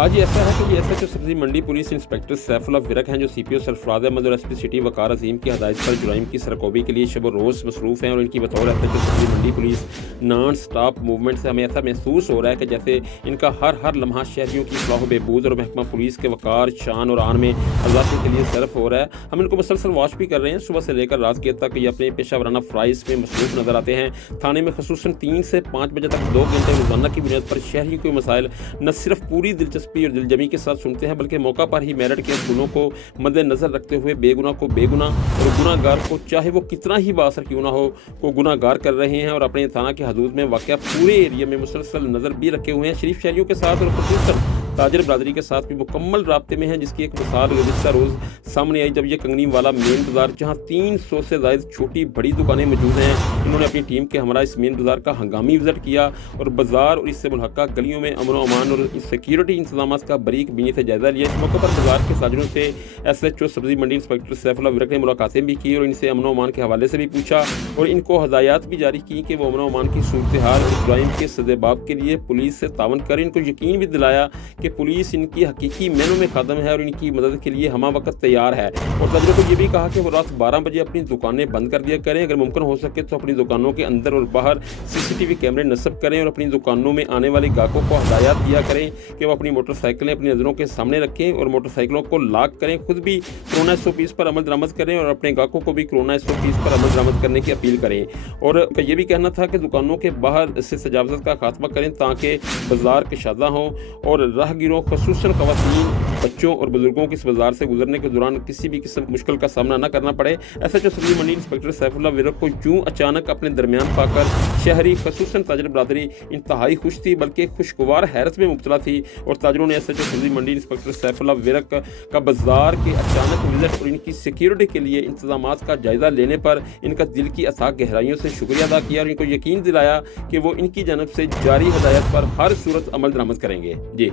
आज ये ऐसा है कि ये SHO सब्जी मंडी पुलिस इंस्पेक्टर सैफुल्लाह विरक हैं जो CPO सरफराज अहमद और SP सिटी वकार अजीम की हदायत पर जुराइम की सरकोबी के लिए शब रोज़ मसरूफ़ हैं और इनकी बतौर SHO सब्जी मंडी पुलिस नॉन स्टॉप मूवमेंट से हमें ऐसा महसूस हो रहा है कि जैसे इनका हर लम्हा शहरियों की इस्लाह बहबूद और महकमा पुलिस के वकार शान और आन में अजाफे के लिए सर्फ हो रहा है। हम इनको मुसलसल वॉच भी कर रहे हैं, सुबह से लेकर रात के तक ये अपने पेशा वराना फ़राइज़ में मसरूफ़ नज़र आते हैं। थाने में खसूसन 3 से 5 बजे तक 2 घंटे रोज़ाना की बुनियाद पर शहरियों के मसाइल न सिर्फ पूरी दिलचस्पी और दिलजमी के साथ सुनते हैं बल्कि मौका पर ही मेरिट के असूलों को मद्देनज़र रखते हुए बेगुनाह को बेगुनाह और गुनाहगार को चाहे वो कितना ही बासर क्यों ना हो को गुनाहगार कर रहे हैं और अपने थाना के हदूद में वाक़या पूरे एरिया में मुसलसल नज़र भी रखे हुए हैं। शरीफ शहरियों के साथ और खुसूसन ताजर बरादरी के साथ भी मुकम्मल राब्ते में हैं, जिसकी एक मिसाल गुज़िश्ता रोज़ सामने आई जब ये कंगनी वाला मेन बाज़ार जहाँ 300 से ज़ायद छोटी बड़ी दुकानें मौजूद हैं, इन्होंने अपनी टीम के हमरा इस मेन बाज़ार का हंगामी विज़िट किया और बाज़ार और इससे मुल्हक़ा गलियों में अमन व अमान और सिक्योरिटी इंतजाम का बरीक बीनी से जायज़ा लिया। इस मौके पर बाज़ार के ताजरों से SHO सब्ज़ी मंडी इंस्पेक्टर सैफुल्लाह विरक ने मुलाकातें भी की और इनसे अमन व अमान के हवाले से भी पूछा और इनको हदायत भी जारी की कि वो अमन व अमान की सूरत हाल और जुराइम के सदेबाब के लिए पुलिस से तावन करें। इनको यकीन भी दिलाया कि पुलिस इनकी हकीकी मैनों में खादम है और इनकी मदद के लिए हमा वक्त तैयार है और ताजरों को ये भी कहा कि वो रात 12 बजे अपनी दुकानें बंद कर दिया करें, अगर मुमकिन हो सके तो अपनी दुकानों के अंदर और बाहर CCTV कैमरे नस्ब करें और अपनी दुकानों में आने वाले ग्राहकों को हदायत दिया करें कि वो अपनी मोटरसाइकिलें अपनी नज़रों के सामने रखें और मोटरसाइकिलों को लॉक करें, खुद भी कोरोना SOPs पर अमल दरामद करें और अपने ग्राहकों को भी कोरोना SOPs पर अमल दरामद करने की अपील करें। और ये भी कहना था कि दुकानों के बाहर से तजावुज़ात का खात्मा करें ताकि बाजार कशादा हों और राहगीरों खसूसन ख़वातीन, बच्चों और बुजुर्गों को इस बाजार से गुजरने के दौरान किसी भी किस्म मुश्किल का सामना न करना पड़े। SHO सब्जी मंडी इंस्पेक्टर सैफुल्लाह विरक को यूं अचानक अपने दरमियान पाकर शहरी खसूसन ताजर बरादरी इंतहाई खुश थी, बल्कि खुशगवार हैरत में मुब्तला थी और ताजरों ने SHO सब्जी मंडी इंस्पेक्टर सैफुल्लाह विरक का बाजार के अचानक विजिट और इनकी सिक्योरिटी के लिए इंतजामात का जायज़ा लेने पर इनका दिल की अथाह गहराइयों से शुक्रिया अदा किया और इनको यकीन दिलाया कि वो इनकी जानब से जारी हदायत पर हर सूरत अमल दरामद करेंगे। जी।